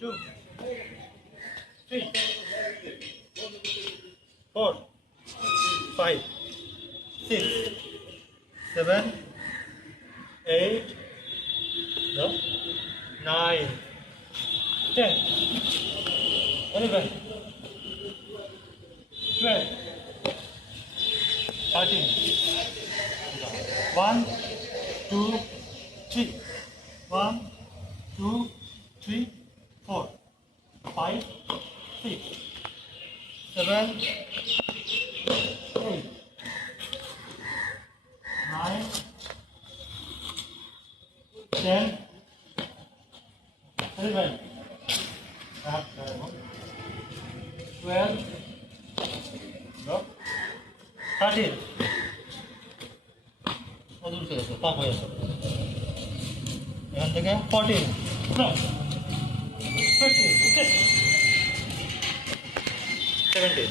2, 3, 4, 5, 6, 7, 8, no, 9, 10, 11, 12, 13. 1, 2, 3. 1, 2, 3, 4, 5, 6, 7, 8, 9, 10, 11, 12, 13. 어디로 세웠어? 딱 보였어. এখান থেকে 14, no, 15, 16, 17.